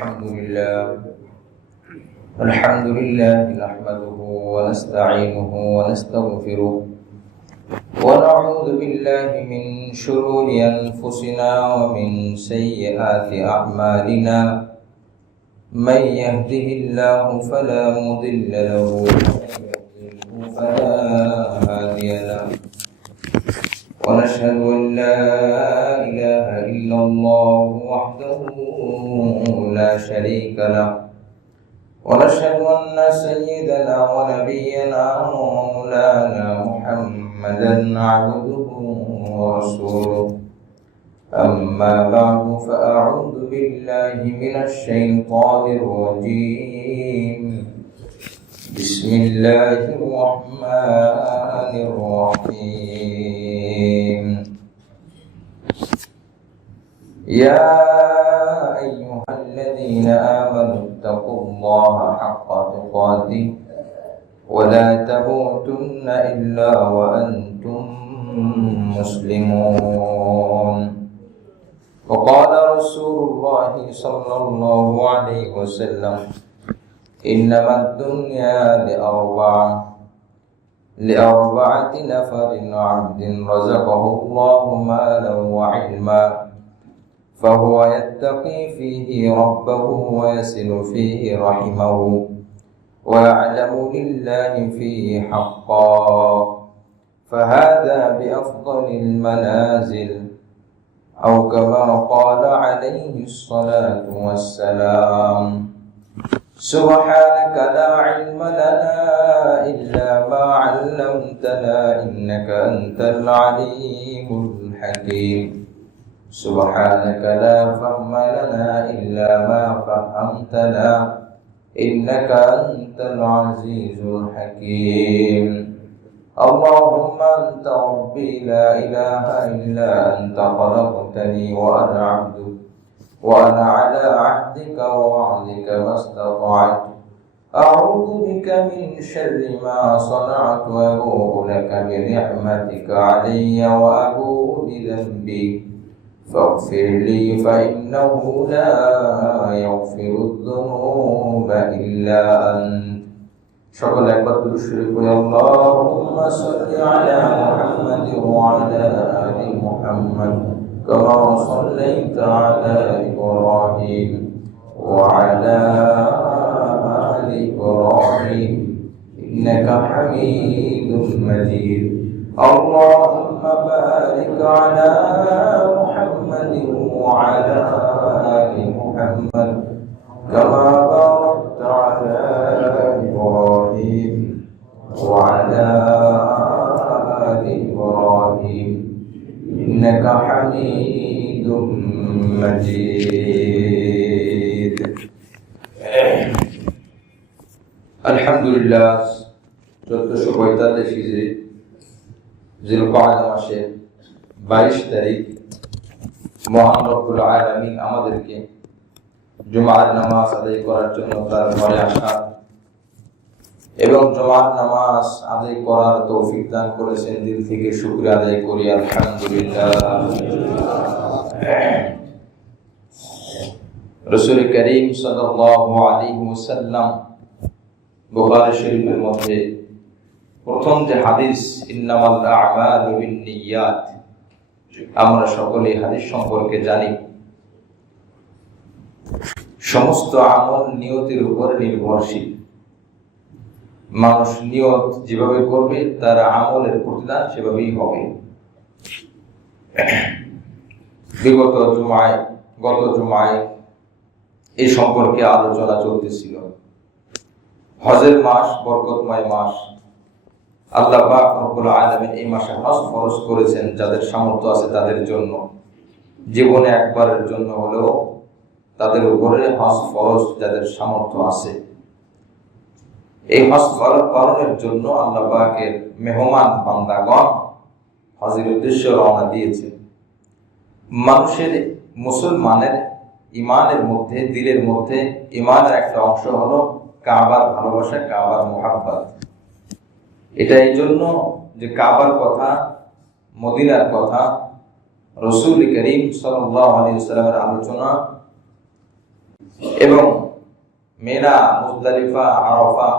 الحمد لله نحمده ونستعينه ونستغفره ونعوذ بالله من شرور أنفسنا ومن سيئات أعمالنا من يهده الله فلا مضل له ومن يضلله فلا هادي له ونشهد أن لا إله إلا الله وحده لا شريك له ونشهد أن سيدنا ونبينا ومولانا محمدا عبده ورسوله أما بعد فأعوذ بالله من الشيطان الرجيم بسم الله الرحمن الرحيم يا أيها الذين آمنوا اتقوا الله حق تقاته ولا تموتن إلا وأنتم مسلمون وقال رسول الله صلى الله عليه وسلم إنما الدنيا لأربعة نفر عبد رزقه الله مالا وعلما فهو يتقي فيه ربه ويصل فيه رحمه ويعلم لله فيه حقا فهذا بأفضل المنازل أو كما قال عليه الصلاة والسلام سبحانك لا علم لنا إلا ما علمتنا إنك أنت العليم الحكيم سبحانك لا فهم لنا إلا ما فهمتنا إنك أنت العزيز الحكيم اللهم أنت ربي لا إله إلا أنت خلقتني وأنا عبدك وأنا على عهدك ووعدك ما استطعت أعوذ بك من شر ما صنعت وأبوء لك بنعمتك علي وأبوء بذنبي فاغفر لي فإنه لا يغفر الذنوب إلا أنت সকল একবার দুরূদ শরীফ পড়ি আল্লাহুম্মা সাল্লি আলা মুহাম্মাদ ওয়া আলা আলি মুহাম্মাদ কামা সাল্লাইতা আলা ইব্রাহিম ওয়া আলা আলি ইব্রাহিম ইন্নাকা হামিদুম মাজিদ আল্লাহুম্মা বারিক আলা মুহাম্মাদ ওয়া আলা আলি মুহাম্মাদ কামা বারাকতা আলা إبراهيم وعلى آل إبراهيم إنك حميد مجيد الحمد لله 1445 হিজরি জিলকাদা মাসের 22 তারিখ মহান রব্বুল আলামিন আমাদেরকে জুমার নামাজ আদায় করার জন্য তার ঘরে আসা এবং জুমার নামাজ আদায় করার তৌফিক দান করেছেন। দিল থেকে শুকরিয়া আদায় করি আলহামদুলিল্লাহ। রাসূল করিম সাল্লাল্লাহু আলাইহি ওয়াসাল্লাম বুখারী শরীফের মধ্যে প্রথম যে হাদিস ইন্নামাল আ'মালু বিন্নিয়াত, আমরা সকলেই হাদিস সম্পর্কে জানি সমস্ত আমল নিয়তের উপর নির্ভরশীল। মানুষ নিয়ত যেভাবে করবে তার আমলের প্রতিদান সেভাবেই হবে। গত জুমায় এই সম্পর্কে আলোচনা চলতেছিল। হজের মাস বরকতময় মাস, আল্লাহ পাক রব্বুল আলামিন এই মাসে হজ ফরজ করেছেন যাদের সামর্থ্য আছে তাদের জন্য। জীবনে একবারের জন্য হলেও তাদের উপরে হজ ফরজ যাদের সামর্থ্য আছে। এই হজ পালনের জন্য আল্লাহ পাকের মেহমান বান্দাগণ হজের উদ্দেশ্যে রওনা দিয়েছে। মানুষের মুসলমানের ইমানের মধ্যে, দিলের মধ্যে ইমানের একটা অংশ হলো কাবার ভালোবাসা, কাবার মুহাব্বত। এটা এই জন্য যে কাবার কথা, মদিনার কথা, রাসূল করিম সাল্লাল্লাহু আলাইহি ওয়াসাল্লামের আলোচনা এবং মিনা, মুজদালিফা, আরাফা,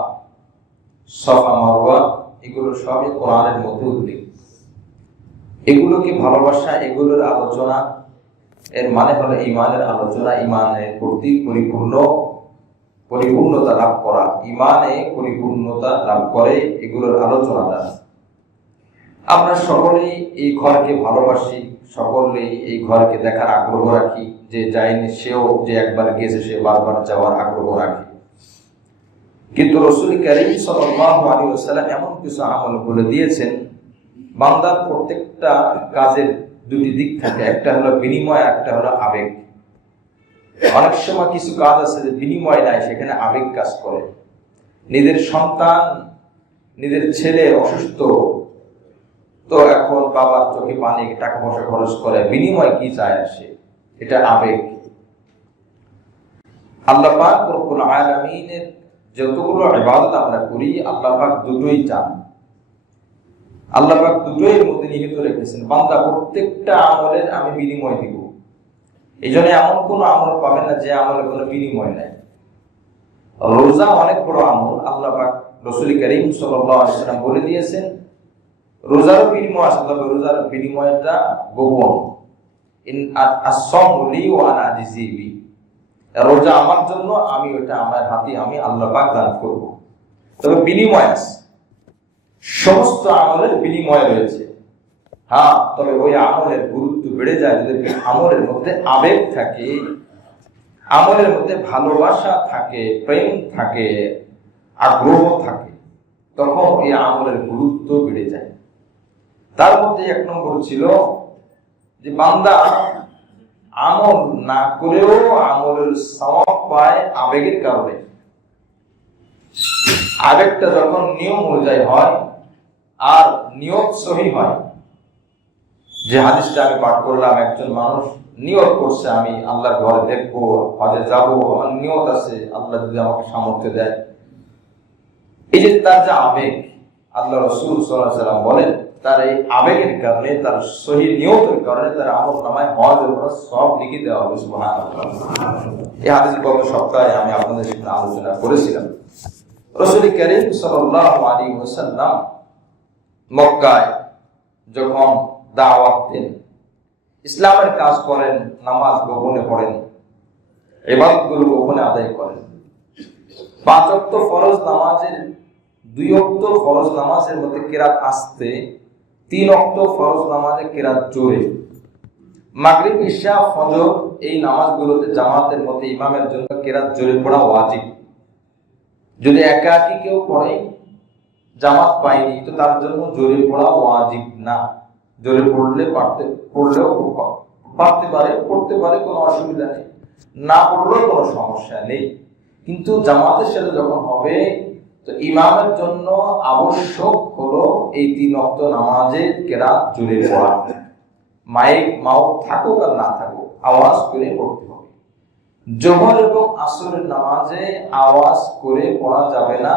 সাফা, মারওয়া এগুলো সবই কোরআনের মধ্যে উল্লেখ। এগুলোকে ভালোবাসা, এগুলোর আলোচনা, এর মানে হলো ঈমানের আলোচনা, ঈমানের প্রতি পরিপূর্ণতা লাভ করা, ঈমানে পরিপূর্ণতা লাভ করে এগুলোর আলোচনা দ্বারা। আমরা সকলেই এই ঘরকে ভালোবাসি, সকলেই এই ঘরকে দেখার আগ্রহ রাখি। যে যায়নি সেও, যে একবার গেছে সে বারবার যাওয়ার আগ্রহ রাখে। কিন্তু রাসূল কারীম সাল্লাল্লাহু আলাইহি ওয়াসাল্লাম এমন কিছু আমল বলে দিয়েছেন, বান্দার প্রত্যেকটা কাজের দুটি দিক থাকে, একটা হলো বিনিময়, একটা হলো আবেগ। অনেক সময় কিছু কাজ আছে যে বিনিময় নাই, সেখানে আবেগ কাজ করে। নিজের সন্তান, নিজের ছেলে অসুস্থ, তো এখন বাবার চোখে পানি, টাকা পয়সা খরচ করে, বিনিময় কি চায় আসে, এটা আবেগ। আল্লাহ পাক রব্বুল আলামিনের যতগুলো ইবাদত আমরা করি, আল্লাহ পাক দুটোই চান। আল্লাহ পাক দুটোই এর মধ্যে নিহিত রেখেছেন, বান্দা প্রত্যেকটা আমলের আমি বিনিময় দিব। এই জন্য এমন কোনো আমল পাবেন না যে আমলের কোনো বিনিময় নাই। রোজা অনেক বড় আমল, আল্লাহ পাক রাসূল কারীম সাল্লাল্লাহু আলাইহি ওয়াসাল্লাম বলে দিয়েছেন রোজার বিনিময় আছে, তবে রোজার বিনিময়টা গোপন। ইন আস-সাওমু লি ওয়া আনা আজজি বি, রোজা আমার জন্য, আমি ওটা আমার হাতে আমি আল্লাহ পাক দান করব। তবে বিনিময় আছে, সমস্ত আমলের বিনিময় রয়েছে। হ্যাঁ, তবে ওই আমলের গুরুত্ব বেড়ে যায় যদি আমলের মধ্যে আবেগ থাকে, আমলের মধ্যে ভালোবাসা থাকে, প্রেম থাকে, আগ্রহ থাকে, তখন এই আমলের গুরুত্ব বেড়ে যায়। তার মধ্যে এক নম্বর ছিল যে বান্দা আমল না করেও আমলের সওয়াব পায় আবেগের কারণে। আবেগটা যখন নিয়ম অনুযায়ী হয় আর নিয়ত সহি হয়, যে হাদিসটা আমি পাঠ করলাম, একজন মানুষ নিয়ত করছে আমি আল্লাহর ঘরে দেখবো, হজে যাবো, আমার নিয়ত আছে, আল্লাহ যদি আমাকে সামর্থ্য দেয়, এই যে তার যে আবেগ, আল্লাহ রাসূল সাল্লাল্লাহু আলাইহি ওয়াসাল্লাম বলেন তার এই আবেগের কারণে, তার সহি নিয়তের কারণে তার আমল নামায় হজের উপর সব লিখে দেওয়া হবে। সুবহানাল্লাহ। এই হাদিস গত সপ্তাহে আমি আপনাদের সাথে আলোচনা করেছিলাম। রাসূল কারীম সাল্লাল্লাহু আলাইহি ওয়াসাল্লাম মক্কায় যখন দাওয়াত দেন, ইসলামের কাজ করেন, নামাজ গোপনে পড়েন, ইবাদতগুলো গোপনে আদায় করেন। 5 ওয়াক্ত ফরজ নামাজের 2 ওয়াক্ত ফরজ নামাজের মধ্যে কিরাত আস্তে, 3 ওয়াক্ত ফরজ নামাজে কিরাত জোরে। মাগরিব, ইশা, ফজর এই নামাজগুলোতে জামাতের মধ্যে ইমামের জন্য কিরাত জোরে পড়া ওয়াজিব। যদি একাকী কেউ পড়ে, জামাত পায়নি, তো তার জন্য জোরে পড়া ওয়াজিব না। জোরে পড়লেও পারতে পারে, পড়তে পারে, কোনো অসুবিধা নেই, না পড়লেও কোনো সমস্যা নেই। কিন্তু জামাতের সাথে যখন হবে, তো ইমামের জন্য আবশ্যক হলো এই 3 ওয়াক্ত নামাজে কিরাত জোরে পড়া। মাউথ থাকুক আর না থাকুক, আওয়াজ করে পড়তে হবে। জোহর এবং আসরের নামাজে আওয়াজ করে পড়া যাবে না।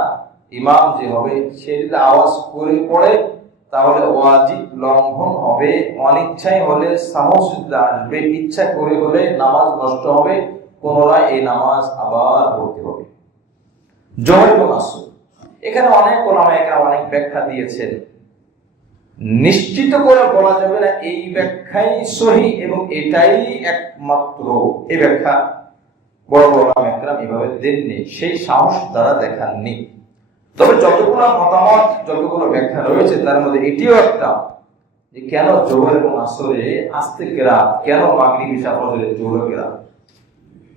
ইমাম যে হবে সে যদি আওয়াজ করে পড়ে তাহলে ওয়াজিব লঙ্ঘন হবে, অনিচ্ছায় হলে সাহস আসবে, ইচ্ছা করে হলে নামাজ নষ্ট হবে, পুনরায় এই নামাজ আবার পড়তে হবে। জোহর এবং আসর এখানে অনেক ওলামায়ে কেরাম অনেক ব্যাখ্যা দিয়েছেন, নিশ্চিত করে বলা যাবে না এই ব্যাখ্যাই সহি এবং এটাই একমাত্র, এই ব্যাখ্যা বড় বড় ওলামায়ে কেরাম এভাবে দেননি, সেই সাহস তারা দেখাননি। তবে যতগুলো মতামত, যতগুলো ব্যাখ্যা রয়েছে তার মধ্যে এটিও একটা, যে কেন জোহর এবং আসরে আস্তে কেরাত, কেন মাগরিব, ইশা, ফজরে জোরে কেরাত।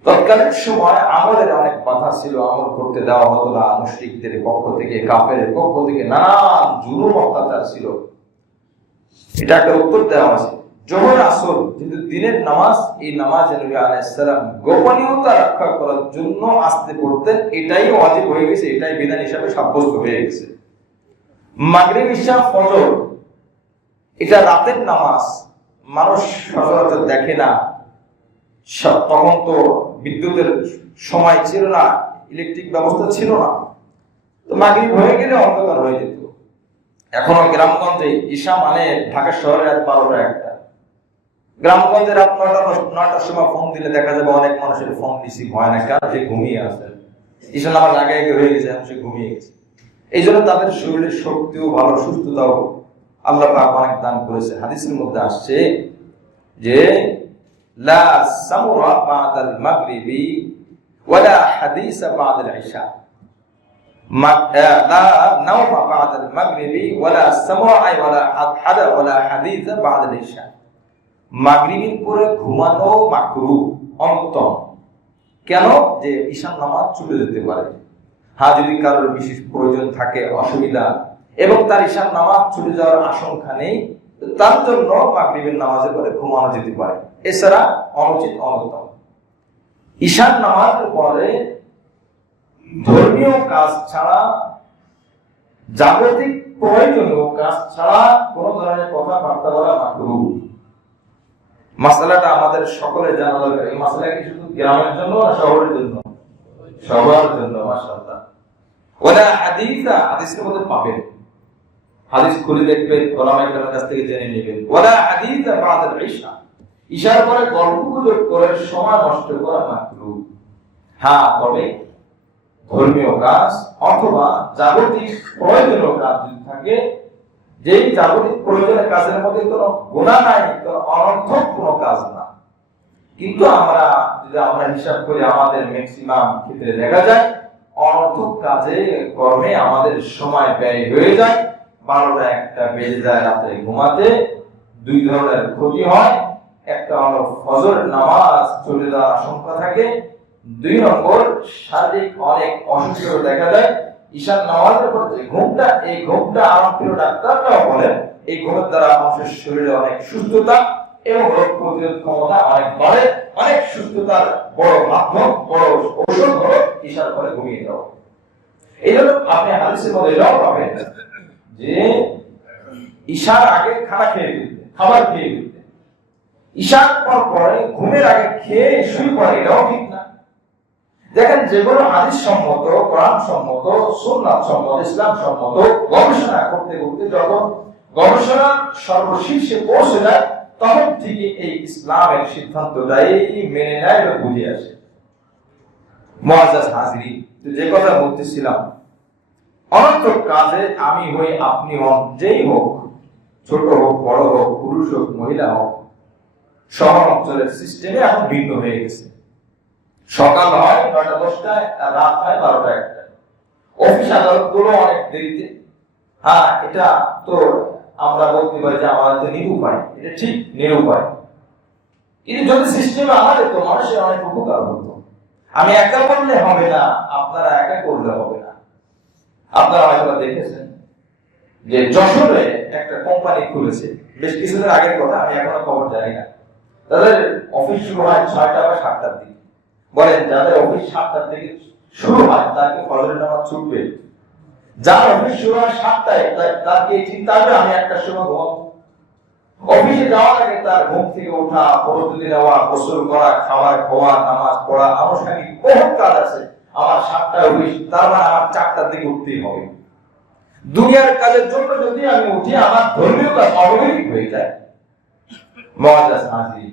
তৎকালীন সময় আমলের অনেক বাধা ছিল, আমল করতে দেওয়া হতো না, মুশরিকদের পক্ষ থেকে, কাফেরের পক্ষ থেকে নানান জুলুম অত্যাচার ছিল। এটা একটা উত্তর দেওয়া আছে। জোহর আসর যেহেতু দিনের নামাজ, এই নামাজে নবী আলাইহিস সালাম গোপনীয়তা রক্ষা করার জন্য আস্তে পড়তেন, এটাই ওয়াজিব হয়ে গেছে, এটাই বিধান হিসাবে সাব্যস্ত হয়ে গেছে। মাগরিব, ইশা, ফজর এটা রাতের নামাজ, মানুষ সচরাচর দেখে না, তখন তো বিদ্যুতের সময় ছিল না, ইলেকট্রিক ব্যবস্থা ছিল না, তো মাগরিব হয়ে গেলে অন্ধকার হয়ে যেত। এখনো গ্রামগঞ্জে ইশা মানে ঢাকা শহরের রাত 12টা 1টা, গ্রামগঞ্জে রাত 9টার সময় ফোন দিলে দেখা যাবে অনেক মানুষের ফোন রিসিভ হয় না, কারণ সে ঘুমিয়ে আছে, ঈশান নামাজ আগে আগে হয়ে গেছে, সে ঘুমিয়ে গেছে। এই জন্য তাদের শরীরের শক্তিও ভালো, সুস্থতাও আল্লাহ পাক অনেক দান করেছে। হাদিসের মধ্যে আসছে যে লা সামরা বাদাল মাগরিবি ওয়ালা হাদিস বাদাল ইশা, লা নাওমা বাদাল মাগরিবি ওয়ালা সামরা ওয়ালা হাদা ওয়ালা হাদিস বাদাল ইশা। মাগরিবের পরে ঘুমানো মাকরুহ, অনুত্তম। কেন? যে ঈশান নামাজ ছুটে যেতে পারে, হ্যাঁ যদি কারোর বিশেষ প্রয়োজন থাকে, অসুবিধা, এবং তার ঈশান নামাজ ছুটে যাওয়ার আশঙ্কা নেই, তার জন্য মাগরিবের নামাজের পরে ঘুমানো যেতে পারে, এছাড়া অনুচিত, অনুত্তম। ঈশান নামাজের পরে ধর্মীয় কাজ ছাড়া, জাগতিক প্রয়োজনীয় কাজ ছাড়া কোন ধরনের কথাবার্তা বলা মাকরুহ। মাসালাটা আমাদের সকলের জানা দরকার। এই মাসালা কি শুধু গ্রামের জন্য না শহরের জন্য? সবার জন্য। মাশাআল্লাহ। ওয়ালা হাদিসা, হাদিসের মধ্যে পাবেন, হাদিস খুলে দেখবেন, ওলামা ইকরামের কাছ থেকে জেনে নেবেন। ওয়ালা হাদিসা বাদাল ইশা, ইশার পরে গল্পগুজব করে সময় নষ্ট করা মাকরুহ। হ্যাঁ, তবে ধর্মীয় কাজ অথবা জাগতিক প্রয়োজনীয় কাজ যদি থাকে, যেই জাগতিক প্রয়োজনের কাজের মধ্যে কোনো গুনাহ নাই, কোনো অনর্থক কোনো কাজ না, কিন্তু আমরা হিসাব করি আমাদের ম্যাক্সিমাম ক্ষেত্রে দেখা যায় অনর্থক কাজে কর্মে আমাদের সময় ব্যয় হয়ে যায়। 12টা 1টা বেজে যায় রাতে ঘুমাতে। দুই ধরনের ক্ষতি হয়, একটা হলো ফজরের নামাজ চলে যাওয়ার আশঙ্কা থাকে, 2 নম্বর শারীরিক অনেক অসুস্থতা দেখা দেয়। ঈশান নামাজের পর যে ঘুমটা, এই ঘুমটা আমার প্রিয় ডাক্তাররাও বলেন এই ঘুমের দ্বারা মানুষের শরীরে অনেক সুস্থতা এবং রোগ প্রতিরোধ ক্ষমতা অনেক বাড়ে। অনেক সুস্থতার বড় মাধ্যম, বড় ঔষধ হলো ঈশার পরে ঘুমিয়ে যাওয়া। এই জন্য আপনি হাদিসের মধ্যে এটাও পাবেন যে ঈশার আগে খাবার খেয়ে ফেলতে, ঈশার পর পরে ঘুমের আগে খেয়ে শুয়ে পড়া, এটাও ঠিক না। দেখেন, যেগুলো হাদিস সম্মত, কোরআন সম্মত, সুন্নাত সম্মত, ইসলাম সম্মত, গবেষণা করতে করতে যখন গবেষণা সর্বশীর্ষে পৌঁছে যায়, তখন থেকে এই ইসলামের সিদ্ধান্তটাই মেনে নেয় এবং বুঝে আসে। মুআজ্জাজ হাজিরিন, যে কথা বলতেছিলাম, অনর্থক কাজে আমি হই, আপনি হন, যেই হোক, ছোট হোক, বড় হোক, পুরুষ হোক, মহিলা হোক, শহর অঞ্চলের সিস্টেমে এখন ভিন্ন হয়ে গেছে। সকাল হয় 9টা 10টায়, আর রাত হয় 12টা 1টায়। অফিস আদালত গুলো অনেক দেরিতে। হ্যাঁ, এটা তো আমরা বলতে পারি যে আমাদের নিরুপায়, এটা ঠিক নিরুপায়। কিন্তু যদি সিস্টেমে আনা যেত, মানুষের অনেক উপকার হতো। আমি একা করলে হবে না, আপনারা একা করলে হবে না। আপনারা হয়তো দেখেছেন যে যশোরে একটা কোম্পানি খুলেছে, বেশ কিছুদিন আগের কথা, আমি এখনো খবর জানি না। তাদের অফিস শুরু হয় 6টা বা 7টার দিকে। বলেন, যাদের অফিস 7টার দিকে শুরু হয় তাকে ফজরের নামাজ ছুটবে। যার অফিস শুরু হয় 7টায়, তাকে চিন্তা হবে আমি 1টার সময় ঘুমাবো। অফিসে যাওয়ার আগে তার ঘুম থেকে ওঠা, প্রস্তুতি নেওয়া, গোসল করা, খাবার খাওয়া, নামাজ পড়া, আনুষ্ঠানিক বহুত কাজ আছে। আমার 7টায় অফিস, তার মানে আমার 4টার দিকে উঠতেই হবে। দুনিয়ার কাজের জন্য যদি আমি উঠি, আমার ধর্মীয় কাজ অবহেলিত হয়ে যায়। মুআজ্জাজ হাজির,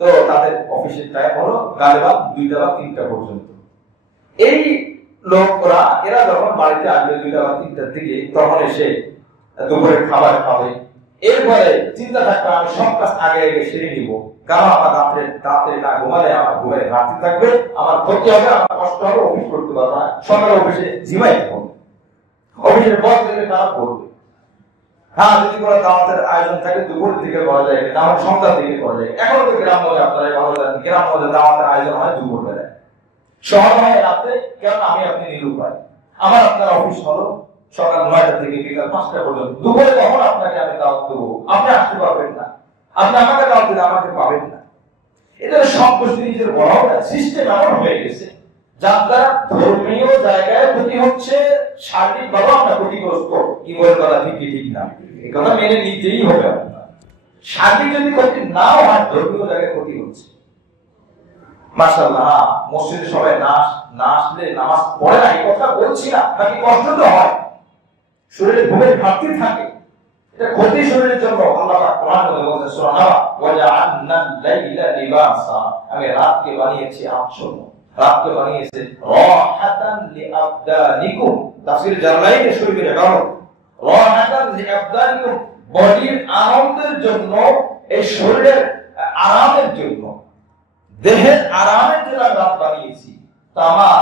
তো তাদের অফিসের টাইম হলো গালেবান 2টা বা 3টা পর্যন্ত। এই লোকরা এরা যখন বাড়িতে আসবে 2টা বা 3টার দিকে, তখন এসে দুপুরের খাবার খাবে। এরপরে চিন্তা থাকবে আমি সব কাজ আগে আগে সেরে নিব, কারণ আমার রাত্রে না ঘুমালে আমার ঘুমের ঘাটতি থাকবে, আমার ক্ষতি হবে, আমার কষ্ট হবে, অফিস করতে পারবো না, সকালে অফিসে ঝিমাইতে হবে, অফিসের বস থেকে খারাপ করবে। হ্যাঁ, যদি কোনো দাওয়াতের আয়োজন থাকে দুপুরের দিকে করা যায়, না হয় সন্ধ্যার দিকে করা যায়। এখনো তো গ্রামগঞ্জে আপনারা ভালো জানেন, গ্রামগঞ্জে দাওয়াতের আয়োজন হয় দুপুর বেলায়, শহর হয় রাতে। কেন? আমি আপনি নিরুপায়। আমার আপনার অফিস হলো সকাল 9টা থেকে বিকাল 5টা পর্যন্ত। দুপুরে তখন আপনাকে আমি দাওয়াত দেবো, আপনি আসতে পারবেন না, আপনি আমাকে দাওয়াত দিলে আমাকে পাবেন না। এটা সব গোষ্ঠী নিজের বড় সিস্টেম এমন হয়ে গেছে, যার দ্বারা ধর্মীয় জায়গায় ক্ষতি হচ্ছে, শারীরিক ভাবে আমরা ক্ষতিগ্রস্ত। কি বলে কথা ঠিক কি ঠিক না, এই কথা মেনে নিতেই হবে। শারীরিক যদি ক্ষতি নাও হয়, ধর্মীয় জায়গায় ক্ষতি হচ্ছে। মাশাআল্লাহ, মসজিদে সবাই না আসলে নামাজ পড়ে না, এই কথা বলছি না, তাকে কষ্ট তো হয়, শরীরে ঘুমের ঘাটতি থাকে, এটা ক্ষতি শরীরের জন্য। আল্লাহ পাক কোরআনে বলেছেন সূরা নাবা, ওয়াজআলনাল লাইলা লিবাসা, আমি রাতকে বানিয়েছি আচ্ছন্ন, রাতকে বানিয়েছি রাহাতান লিআবদানিকুম। তাফসীর জালালাইনে শরীফের কারণ রাহাতান লিআবদানিকুম, বডির আরামের জন্য, এই শরীরের আরামের জন্য, দেহের আরামের জন্য রাত বানিয়েছি। তো আমার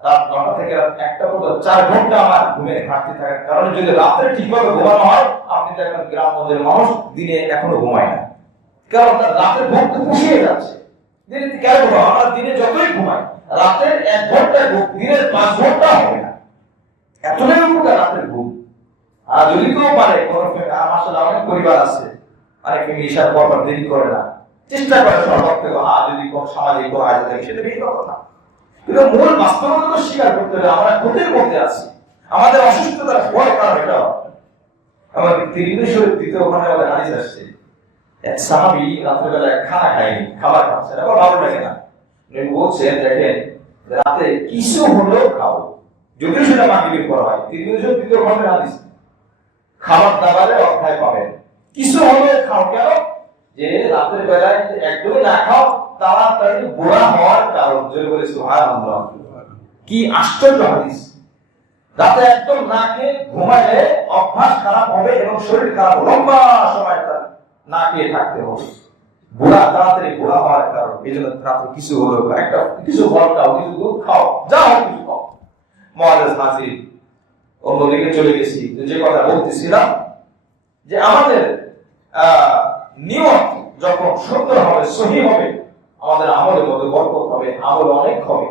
রাত 9টা থেকে রাত 1টা পর্যন্ত 4 ঘন্টা আমার ঘুমের ঘাটতি থাকার কারণে যদি রাতে ঠিকভাবে ঘুমানো হয়, আপনি দেখবেন গ্রামগঞ্জের মানুষ দিনে এখনো ঘুমায় না, কারণ তার রাতের ঘুম তো পুষিয়ে যাচ্ছে। দিনে কেন ঘুমায়? আমরা দিনে যতই ঘুমাই, রাতের 1 ঘন্টা ঘুম দিনের 5 ঘন্টা হবে না, এতটাই উপকার রাতের ঘুম। আর যদি কেউ পারে, মাসাল্লাহ অনেক পরিবার আছে, অনেকে মিশার পর দেরি করে না, চেষ্টা করে সর্বত্র থেকে, যদি কোন সামাজিক কোনো আয়োজন থাকে সেটা ভিন্ন কথা, কিন্তু মূল বাস্তবতা তো স্বীকার করতে হবে। আমরা ক্ষতির মধ্যে আছি, আমাদের অসুস্থতার বড় কারণ এটা। আমাদের তিরমিজি শরীফ 2য় খণ্ডে আমাদের হাদিস আসছে, এক সাহাবী রাত্রিবেলা খানা খায়নি, খাবার খাচ্ছে, আবার ভালো লাগে না। নবী বলছেন, দেখেন রাতে কিছু হলেও খাও, যদিও সেটা মাগরিবের পর হয়। তিরমিজি শরীফ 2য় খণ্ডের হাদিস, খাবার দাবারের অধ্যায় পাবেন, কিছু হলেও খাও। কেন? যে রাতের বেলায় একদমই না খাও, তাড়াতাড়ি বুড়া হওয়ার কারণ। জোরে বলে সুবহানাল্লাহ। কি আশ্চর্য হাদিস! রাতে একদম না খেয়ে ঘুমাইলে অভ্যাস খারাপ হবে এবং শরীর খারাপ, লম্বা সময় তার না খেয়ে থাকতে হবে, তাড়াতাড়ি বুড়া হওয়ার কারণ। এই জন্য রাতে কিছু হলো একটা, কিছু ফল খাও, কিছু দুধ খাও, যা হোক কিছু খাও। মুআজ্জাজ হাজির, অন্যদিকে চলে গেছি। যে কথা বলতেছিলাম, যে আমাদের নিয়ত যখন সুন্দর হবে, সহি হবে, আমাদের আমলের মধ্যে বরকত হবে, আমল অনেক হবে।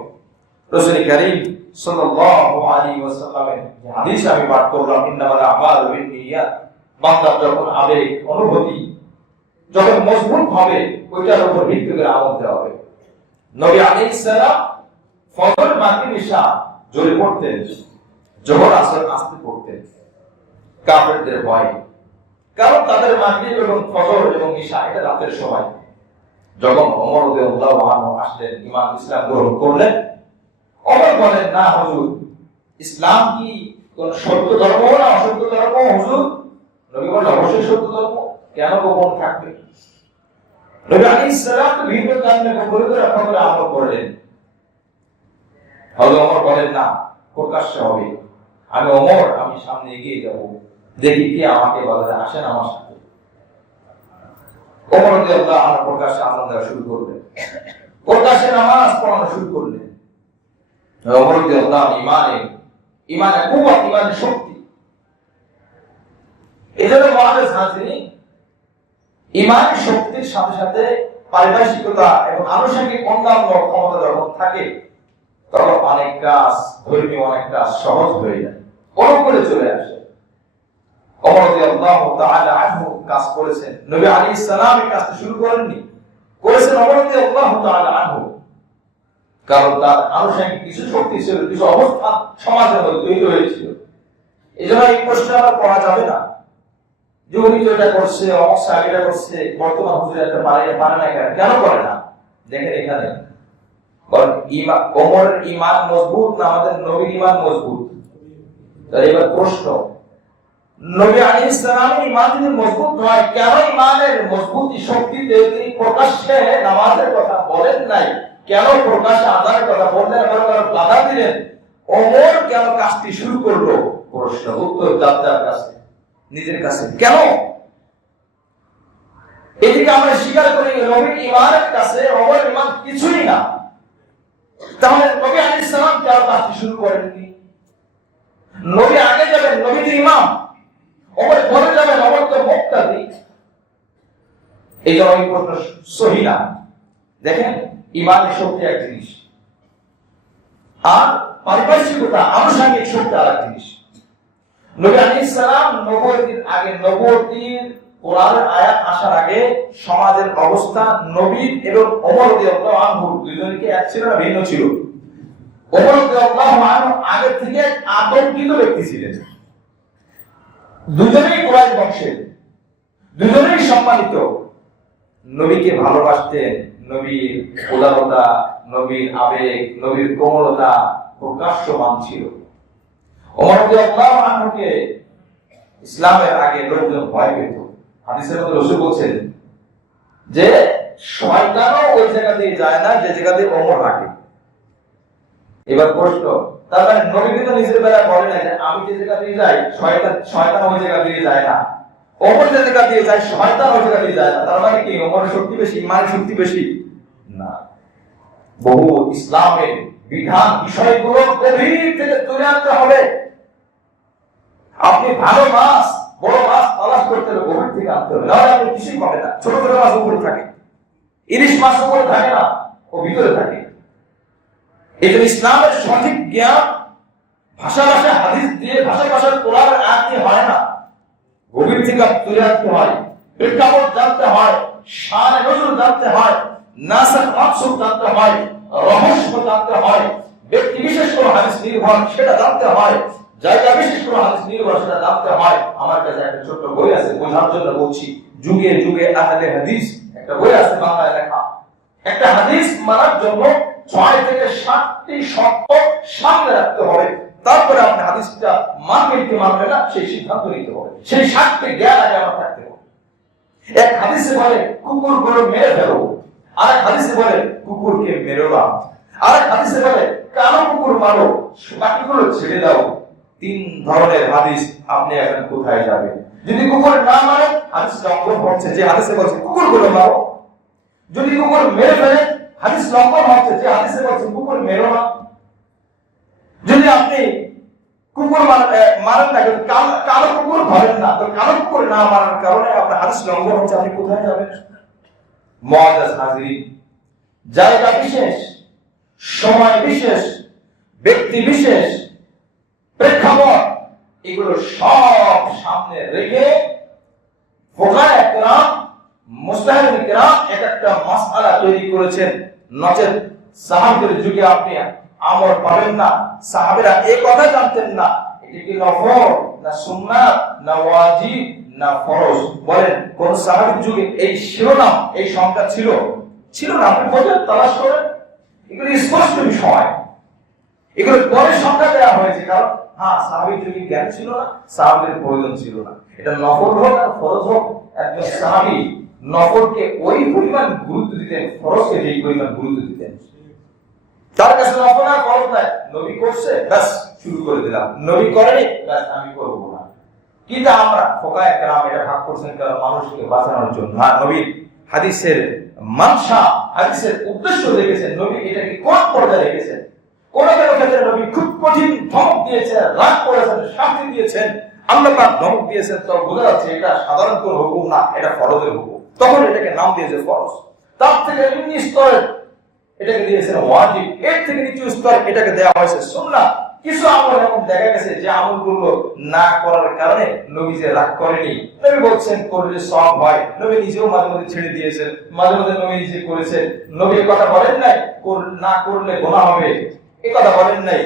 রাসূল কারীম সাল্লাল্লাহু আলাইহি ওয়াসাল্লামের যে হাদিস আমি পাঠ করলাম, ইন্নামাল আমালু বিন্নিয়াত, বান্দার যখন আবেগ অনুভূতি যখন মজবুত হবে, ওইটার উপর ভিত্তি করে আমল দেওয়া হবে। নবী আলাইহিস সালাম ফজর, মাগরিব, ইশা জোরে পড়তেন, যোহর, আসর আস্তে পড়তেন কাফেরদের ভয়, কারণ তাদের মাগরিব এবং ফজর এবং ইশা এটা রাতের সময়। যখন ওমর রাদিয়াল্লাহু আনহু আসলেন, ইসলাম গ্রহণ করলেন, ওমর বলেন, না হুজুর, ইসলাম কি কোন সত্য ধর্ম না অসত্য ধর্ম? হুজুর, নবী বলেন, অবশ্যই সত্য ধর্ম, কেন গোপন থাকবে? নবী আলাইহিস সালাম তো ভিন্ন কারণে গোপন করে রক্ষা করে আমল করলেন। হযরত ওমর বলেন, না, প্রকাশ্য হবে। আমি ওমর, আমি সামনে এগিয়ে যাব, দেখি কি আমাকে বলে, আসেন আমার সাথে। ওমর রাদিয়াল্লাহু আনহু প্রকাশ্যে আযান দেওয়া শুরু করলেন, প্রকাশ্যে নামাজ পড়ানো শুরু করলেন। ওমর রাদিয়াল্লাহু আনহু ইমানে কুওয়াত, ইমানের শক্তি। এজন্য মুআজ্জাজ হাজিরিন, ইমানের শক্তির সাথে সাথে পারিভাষিকতা এবং আনুষঙ্গিক অন্যান্য ক্ষমতা যখন থাকে, তখন অনেক কাজ, ধর্মীয় অনেক কাজ সহজ হয়ে যায়, অনুকূলে চলে আসে। ওমর রাদিয়াল্লাহু তাআলা আনহু কাজ করেছেন, নবী আলাইহিস সালাম এই কাজটা শুরু করেননি, করেছেন ওমর রাদিয়াল্লাহু তাআলা আনহু, কারণ তার আনুষঙ্গিক কিছু শক্তি ছিল, কিছু অবস্থান সমাজের মধ্যে তৈরি হয়েছিল। এজন্য এই প্রশ্ন আবার করা যাবে না যে উনি যেটা করছে, অবস্থা এটা করছে, বর্তমান হুজুর এটা পারে না, কেন করে না? দেখেন এখানে ওমরের ঈমান মজবুত না আমাদের নবীর ঈমান মজবুত? তাহলে এবার প্রশ্ন, নবী আলাইহিস সালামের ঈমান যদি মজবুত হয়, কেন ঈমানের মজবুতি শক্তিতে তিনি প্রকাশ্যে নামাজের কথা বলেন নাই? কেন প্রকাশ্যে আযানের কথা বললেন, আবার বাধা দিলেন? ওমর কেন কাজটি শুরু করলো? প্রশ্ন, উত্তর যার কাছে, নিজের কাছে। কেন? এদিকে আমরা স্বীকার করি নবীর ঈমানের কাছে ওমরের ঈমান কিছুই না, তাহলে নবী আলাইহিস সালাম কেন কাজটি শুরু করেননি? নবী আগে যাবেন, নবী তো ইমাম, ওমর পরে যাবেন, ওমর তো মুক্তাদি। এই জন্য এই প্রশ্ন সহি না। দেখেন, ঈমানের শক্তি এক জিনিস, আর পারিপার্শ্বিকতা, আনুষঙ্গিক শক্তি আরেক জিনিস। নবী আলাইহিস সালাম নবুয়তের আগে, নবুয়তির কোরআনের আয়াত আসার আগে সমাজের অবস্থা নবী এবং ওমর রাদিয়াল্লাহু আনহু দুইজনকে এক ছিল না ভিন্ন ছিল? ওমর রাদিয়াল্লাহু আনহু আগে থেকে আতঙ্কিত ব্যক্তি ছিলেন, দুজনেই কুরাইশ বংশের, দুজনেই সম্মানিত, নবীকে ভালোবাসতেন, নবীর উদারতা, নবীর আবেগ, নবীর কোমলতা প্রকাশ্যমান ছিল। ওমর রাদিয়াল্লাহু আনহুকে ইসলামের আগে লোকজন ভয় পেত। হাদিসের মধ্যে রাসূল বলছেন যে শয়তানও ওই জায়গা দিয়ে যায় না যে জায়গা দিয়ে ওমর হাঁটে। এবার প্রশ্ন, তার মানে নবী কিন্তু নিজের বেলায় বলে না যে আমি যে জায়গা দিয়ে যাই শয়তান ওই জায়গা দিয়ে যায় না, ওমর যে জায়গা দিয়ে যায় শয়তান ওই জায়গা দিয়ে যায় না। তার মানে কি ওমরের শক্তি বেশি, ইমানের শক্তি বেশি? না। বহু ইসলামের বিধান বিষয়গুলো গভীর থেকে তুলে আনতে হবে। আপনি ভালো মাছ, বড় মাছ তালাশ করতে হবে, গভীর থেকে আনতে হবে, নাহলে আপনি কিছুই পাবেন না। ছোট ছোট মাছ উপরে থাকে, ইলিশ মাছ উপরে থাকে না, ও ভিতরে থাকে। এই জন্য ইসলামের সঠিক জ্ঞান ভাষা হাদিস দিয়ে, ভাষার কোরআনের আয়াত দিয়ে হয় না, গভীর থেকে তুলে আনতে হয়, প্রেক্ষাপট জানতে হয়, শান নজর জানতে হয়, নাসাখ মাকসুদ জানতে হয়, রহস্য জানতে হয়, ব্যক্তি বিশেষ কোন হাদিস নির্ভর সেটা জানতে হয়, জায়গা বিশেষ কোন হাদিস নির্ভর সেটা জানতে হয়। আমার কাছে একটা ছোট্ট বই আছে, বোঝার জন্য বলছি, যুগে যুগে আহলে হাদিস একটা বই আছে বাংলায় লেখা। একটা হাদিস মানার জন্য 6 থেকে 7টি শর্ত সামনে রাখতে হবে, তারপরে আপনি হাদিসটা মানবেন কি মানবেন না সেই সিদ্ধান্ত নিতে হবে। সেই 7টি জ্ঞান আগে আমার থাকতে হবে। এক হাদিসে বলে কুকুর গুলো মেরে ফেলো, আরেক হাদিসে বলে কুকুরকে মেরো না, আরেক হাদিসে বলে কালো কুকুর মারো, বাকিগুলো ছেড়ে দাও। 3 ধরনের হাদিস, আপনি এখন কোথায় যাবেন? যদি কুকুর না মারে, হাদিস লঙ্ঘন হচ্ছে, যে হাদিসে বলছে কুকুর গুলো মারো। যদি কুকুর মেরে ফেলে, হাদিস লঙ্ঘন হচ্ছে, যে হাদিসে বলছে কুকুর মেরো না। যদি আপনি কুকুর মারেন না, কিন্তু কালো কুকুর ধরেন না, তো কালো কুকুর না মারার কারণে আপনার হাদিস লঙ্ঘন হচ্ছে, আপনি কোথায় যাবেন? মুআজ্জাজ হাজিরিন, জায়গা বিশেষ, সময় বিশেষ, ব্যক্তি বিশেষ, প্রেক্ষাপট, এগুলো সব সামনে রেখে ফুকাহায়ে কেরাম, মুজতাহিদুল কেরাম একটা মাসআলা তৈরি করেছেন। নচেত সাহাবীদের যুগে আপনি আমল পাবেন না। সাহাবীরা এই কথা জানতেন না এটা কি নফল না সুন্নাত না ওয়াজিব না ফরজ। বলেন কোন সাহাবীর যুগে এই শিরোনাম, এই সংখ্যা ছিল না? আপনি খোঁজেন, তালাশ করেন, এগুলো স্পষ্ট বিষয়। এগুলো পরে সংখ্যা দেওয়া হয়েছে, কারণ সাহাবীর যুগে জ্ঞান ছিল না, সাহাবীদের প্রয়োজন ছিল না। এটা নফল হোক আর ফরজ হোক, একজন সাহাবী নফলকে ওই পরিমাণ গুরুত্ব দিতেন, ফরজকে যেই পরিমাণ গুরুত্ব দিতেন। তার কাছে নফল আর ফরজ নাই, নবী করছে ব্যাস শুরু করে দিলাম, নবী করেনি ব্যাস আমি করব না। কিন্তু আমরা ফুকাহায়ে কেরাম এটা ভাগ করছেন কারণ মানুষকে বাঁচানোর জন্য। নবীর হাদিসের মানসা, হাদিসের উদ্দেশ্য দেখেছেন, নবী এটাকে কোন পর্যায়ে রেখেছেন। কোন কোন ক্ষেত্রে নবী খুব কঠিন ধমক দিয়েছেন, রাগ করেছেন, শাস্তি দিয়েছেন, আল্লাহ পাক ধমক দিয়েছেন, তো বোঝা যাচ্ছে এটা সাধারণ কোন হুকুম না, এটা ফরজের হুকুম। তখন এটাকে নাম দিয়েছে ফরজ। তার থেকে নিম্ন স্তরে এটাকে দিয়েছেন ওয়াজিব, এর থেকে নিচু স্তর এটাকে দেওয়া হয়েছে সুন্নাহ। কিছু আমল এমন দেখা গেছে যে আমলগুলো না করার কারণে নবী যে রাগ করেনি, নবী বলছেন করলে সওয়াব হয়, নবী নিজেও মাঝে মাঝে ছেড়ে দিয়েছেন, মাঝে মাঝে নবী নিজে করেছেন। নবী এই কথা বলেন নাই না করলে গুনাহ হবে, এই কথা বলেন নাই,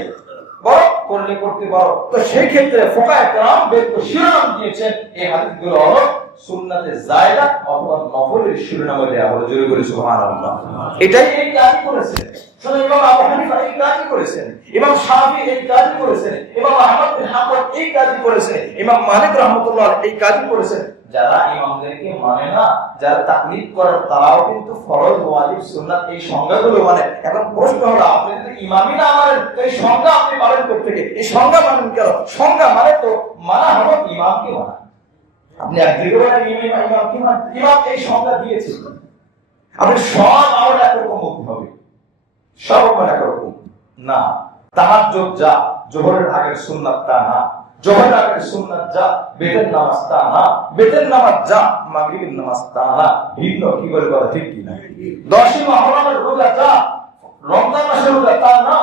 বরং করলে করতে পারো। তো সেই ক্ষেত্রে ফুকাহায়ে কেরাম শিরোনাম দিয়েছেন এই হাদিসগুলো হলো সুন্নাতের জায়গা অথবা নফলের শিরোনামে দেওয়া হলো। জোরে করে সুবহানাল্লাহ। এটাই এই কাজই করেছেন। শুধু ইমাম আবু হানিফা এই কাজই করেছেন, ইমাম শাফি এই কাজই করেছেন, ইমাম আহমদ বিন হাম্বল এই কাজই করেছেন, ইমাম মালিক রাহমাতুল্লাহ এই কাজই করেছেন। যারা ইমামদেরকে মানে না, যারা তাকলিদ করে, তারাও কিন্তু ফরজ, ওয়াজিব, সুন্নাত এই সংজ্ঞাগুলো মানে। এখন প্রশ্ন হলো, আপনি যদি ইমামই না মানেন তো এই সংজ্ঞা আপনি পালন করতে গিয়ে এই সংজ্ঞা মানেন কেন? সংজ্ঞা মানে তো মানা হলো ইমামকে মানা। আপনি একদিকে বলেন ইমাম কি মানে, ইমাম এই সংজ্ঞা দিয়েছে। আপনি সব আমল একরকম হতে হবে, সব আমল একরকম না। তাহাজ্জুদ যা যোহরের আগের সুন্নাত তা না, যোহরের আগের সুন্নাত যা বেতের নামাজ তা না, বেতের নামাজ যা মাগরিবের নামাজ তা না। ভিন্ন কি বলে কথা ঠিক কি না? 10ই মুহররমের রোজা যা রমজান মাসের রোজা তা না,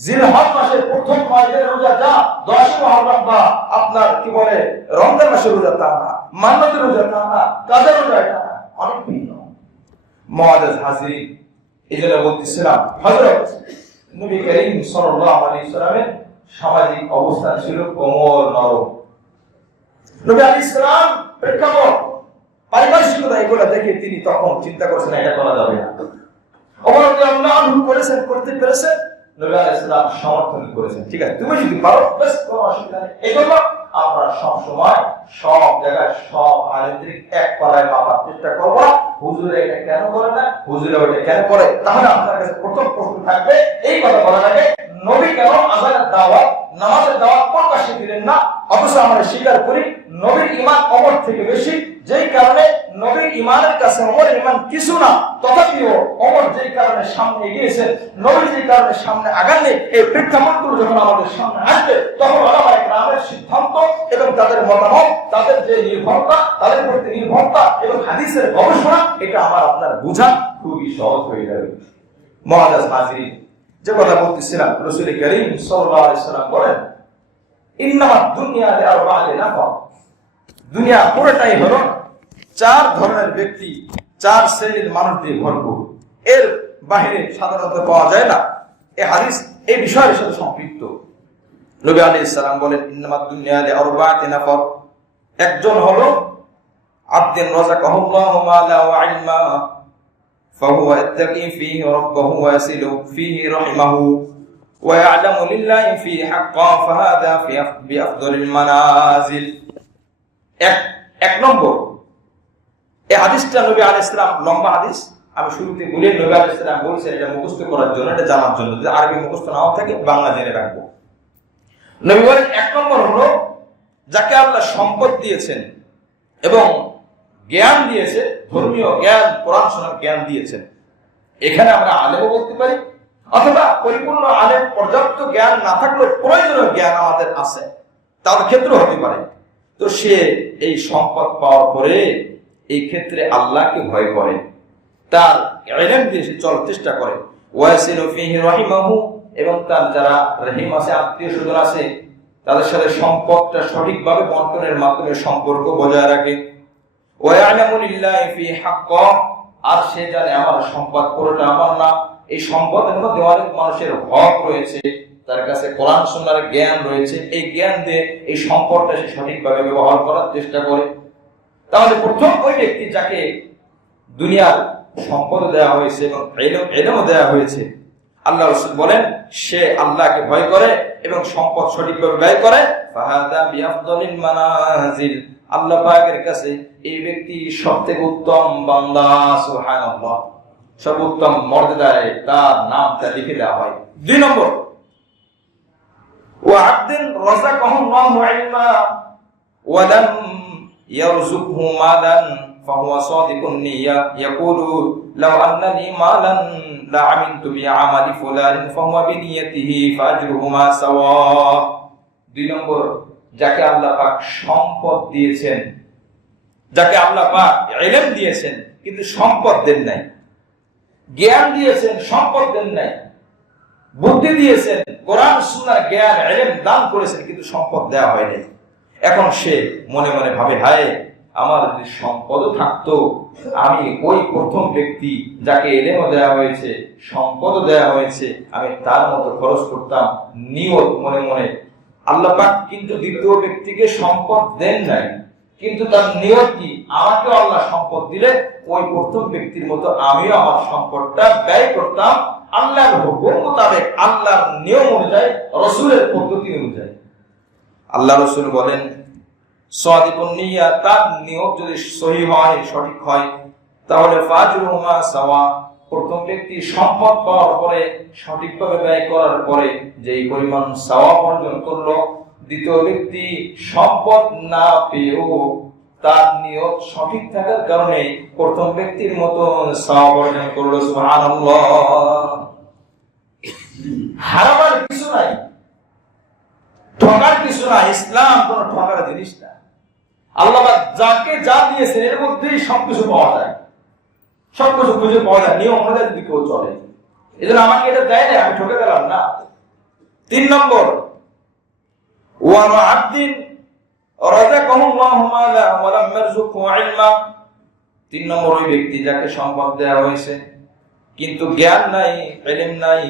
জিলহজ মাসের প্রথম 9 দিনের রোজা যা 10ই মুহররম বা আপনার কি বলে রমজান মাসের রোজা তা না, মান্নাতের রোজা তা না, কাদের রোজা এটা না, অনেক ভিন্ন। মুআজ্জাজ হাজিরিন, এজন্য বলতেছিলাম হযরত নবী করিম সাল্লাল্লাহু আলাইহি সাল্লামের সামাজিক অবস্থান ছিল কোমল নরম। নবী আলাইহিস সালাম প্রেক্ষাপট, পারিপার্শ্বিকতা এগুলো দেখে তিনি তখন চিন্তা করেছেন এটা করা যাবে না। ওমর রাদিয়াল্লাহু আনহু করেছেন, করতে পেরেছেন, নবী আলাইহিস সালাম সমর্থন করেছেন। ঠিক আছে, তুমি যদি পারো বেশ, কোনো অসুবিধা নেই। এইজন্য আমরা সব সময় সব জায়গায় সব আলেমদের এক পালায় মাপার চেষ্টা করব না, হুজুর এটা কেন করে না, হুজুর ওটা কেন করে। তাহলে আপনার কাছে প্রথম প্রশ্ন থাকবে এই কথা বলা লাগে, নবী কেন আযানের দাওয়াত, নামাজের দাওয়াত প্রকাশ্যে দিলেন না, অথচ আমরা স্বীকার করি নবীর ঈমান ওমর থেকে বেশি, যেই কারণে নবীর ঈমানের কাছে ওমরের ঈমান কিছু না, তথাপিও ওমর যেই কারণে সামনে এগিয়েছেন, নবী যেই কারণে সামনে আগাননি, এই প্রেক্ষাপটগুলো যখন আমাদের সামনে আসবে তখন ওলামায়ে কেরামের সিদ্ধান্ত এবং তাদের মতামত, তাদের যে নির্ভরতা, তাদের প্রতি নির্ভরতা এবং হাদিসের গবেষণা, এটা আমার আপনার বোঝা খুবই সহজ হয়ে যাবে। মুআজ্জাজ হাজিরিন, যে কথা বলতেছিলাম, রাসূল করিম সাল্লাল্লাহু আলাইহি ওয়াসাল্লাম বলেন, ইন্নামাদ দুনিয়া লিআরবা'তি নাফর, দুনিয়া পুরোটাই হলো চার ধরনের ব্যক্তি, চার শ্রেণীর মানুষ দিয়ে ভরপুর, এর বাহিরে সাধারণত পাওয়া যায় না। এই হাদিস এই বিষয়ের সাথে সম্পৃক্ত। নবী আলাইহিস সালাম বলেন, ইন্নামাদ দুনিয়া লিআরবা'তি নাফর, একজন হলো আবদুন রাযাকাহুল্লাহু মালা ওয়া ইলমা ফাহুয়া ইয়াত্তাকি ফীহি রাব্বাহু ওয়া ইয়াসিলু ফীহি রাহিমাহু ওয়া ইয়া'লামু লিল্লাহি ফীহি হাক্কান ফাহাদা ফি বিআফদালিল মানাজিল। এক নম্বর, এই হাদিসটা নবী আলাইহিস সালাম লম্বা হাদিস, আমি শুরুতে বলি নবী আলাইহিস সালাম বলেছেন এটা মুখস্থ করার জন্য, এটা জানার জন্য, যদি আরবি মুখস্থ নাও থাকে বাংলা জেনে রাখবো। নবী বলেন এক নম্বর হলো যাকে আল্লাহ সম্পদ দিয়েছেন এবং জ্ঞান দিয়েছে, ধর্মীয় জ্ঞান, কোরআন শোনার জ্ঞান দিয়েছেন। এখানে আমরা আলেমও বলতে পারি, অথবা পরিপূর্ণ আলেম, পর্যাপ্ত জ্ঞান না থাকলেও প্রয়োজনীয় জ্ঞান আমাদের আছে, তার ক্ষেত্রে হতে পারে। তো সে এই সম্পদ পাওয়ার পরে এই ক্ষেত্রে আল্লাহকে ভয় করে, তার ইলম দিয়ে সে চলার চেষ্টা করে, ওয়াসিলু ফীহি রাহিমাহু, এবং তার যারা রহিম আছে, আত্মীয় স্বজন আছে, তাদের সাথে সম্পদটা সঠিকভাবে বন্টনের মাধ্যমে সম্পর্ক বজায় রাখে। ওয়া ইয়া'লামু লিল্লাহি ফীহি হাক্কান, আর সে জানে আমার সম্পদ পুরোটা আমার না, এই সম্পদের মধ্যে অনেক মানুষের হক রয়েছে, তার কাছে কোরআন সুন্নাহর জ্ঞান রয়েছে, এই জ্ঞান দিয়ে এই সম্পদটা সে সঠিকভাবে ব্যবহার করার চেষ্টা করে। তাহলে প্রথম ওই ব্যক্তি যাকে দুনিয়ার সম্পদ দেওয়া হয়েছে এবং ইলমও দেওয়া হয়েছে, আল্লাহ রাসূল বলেন সে আল্লাহকে ভয় করে এবং সম্পদ সঠিকভাবে ব্যয় করে, ফাহাদা বিআফদালিল মানাজিল, আল্লাহ পাকের কাছে এই ব্যক্তি সবথেকে উত্তম বান্দা। সুবহানাল্লাহ, সর্বোত্তম মর্যাদায় তার নামটা লিখে দেওয়া হয়। দুই নম্বর, ওয়া আবদিন রাযাকাহুল্লাহু ইলমা ওয়া লাম ইয়ারযুকহু মালান ফাহুয়া সাদিকুন নিয়্যা ইয়াকুলু লাউ আন্নানি মালান লা'আমিলতু বি'আমালি ফুলানিন ফাহুয়া বিনিয়্যাতিহি ফাজরুহুমা সাওয়া। দুই নম্বর, যাকে আল্লাহ পাক সম্পদ দিয়েছেন, যাকে আল্লাহ পাক ইলম দিয়েছেন কিন্তু সম্পদ দেন নাই, জ্ঞান দিয়েছেন সম্পদ দেন নাই, বুদ্ধি দিয়েছেন, কোরআন সুন্নাহর জ্ঞান ইলম দান করেছেন কিন্তু সম্পদ দেওয়া হয়নি। এখন সে মনে মনে ভাবে, হায় আমার যদি সম্পদও থাকতো, আমি ওই প্রথম ব্যক্তি যাকে ইলমও দেওয়া হয়েছে, সম্পদও দেওয়া হয়েছে, আমি তার মতো খরচ করতাম। নিয়ত মনে মনে, আল্লাহ পাক কিন্তু দ্বিতীয় ব্যক্তিকে সম্পদ দেন নাই, কিন্তু তার নিয়ত কি, আমাকেও আল্লাহ সম্পদ দিলে ওই প্রথম ব্যক্তির মতো আমিও আমার সম্পদটা ব্যয় করতাম আল্লাহর হুকুম মোতাবেক, আল্লাহর নিয়ম অনুযায়ী, রাসূলের পদ্ধতি অনুযায়ী। আল্লাহ রাসূল বলেন সাদিকুন নিয়্যা, তার নিয়ত যদি সহিহ হয়, সঠিক হয়, তাহলে ফাজরুহুমা সাওয়া, প্রথম ব্যক্তি সম্পদ পাওয়ার পরে সঠিকভাবে ব্যয় করার পরে যেই পরিমাণ সওয়াব অর্জন করলো, দ্বিতীয় ব্যক্তি সম্পদ না পেয়েও তার নিয়ত সঠিক থাকার কারণে প্রথম ব্যক্তির মতো সওয়াব অর্জন করলো। সুবহানাল্লাহ, হারাবার কিছু নাই, ঠকার কিছু নাই, ইসলাম কোনো ঠকার জিনিস না। আল্লাহ যাকে যা দিয়েছেন এর মধ্যেই সবকিছু পাওয়া যায়, সবকিছু খুঁজে পাওয়া যায় নিয়ম অনুযায়ী যদি কেউ চলে। এই জন্য আমাকে এটা দেয় না, আমি ঠকে গেলাম না। তিন নম্বর, ওয়া আবদিন রাযাকাহুল্লাহু মালা ওয়া লাম ইয়ারযুকহু ইলমা, তিন নম্বর ওই ব্যক্তি যাকে সম্পদ দেওয়া হয়েছে কিন্তু জ্ঞান নাই, ইলম নাই,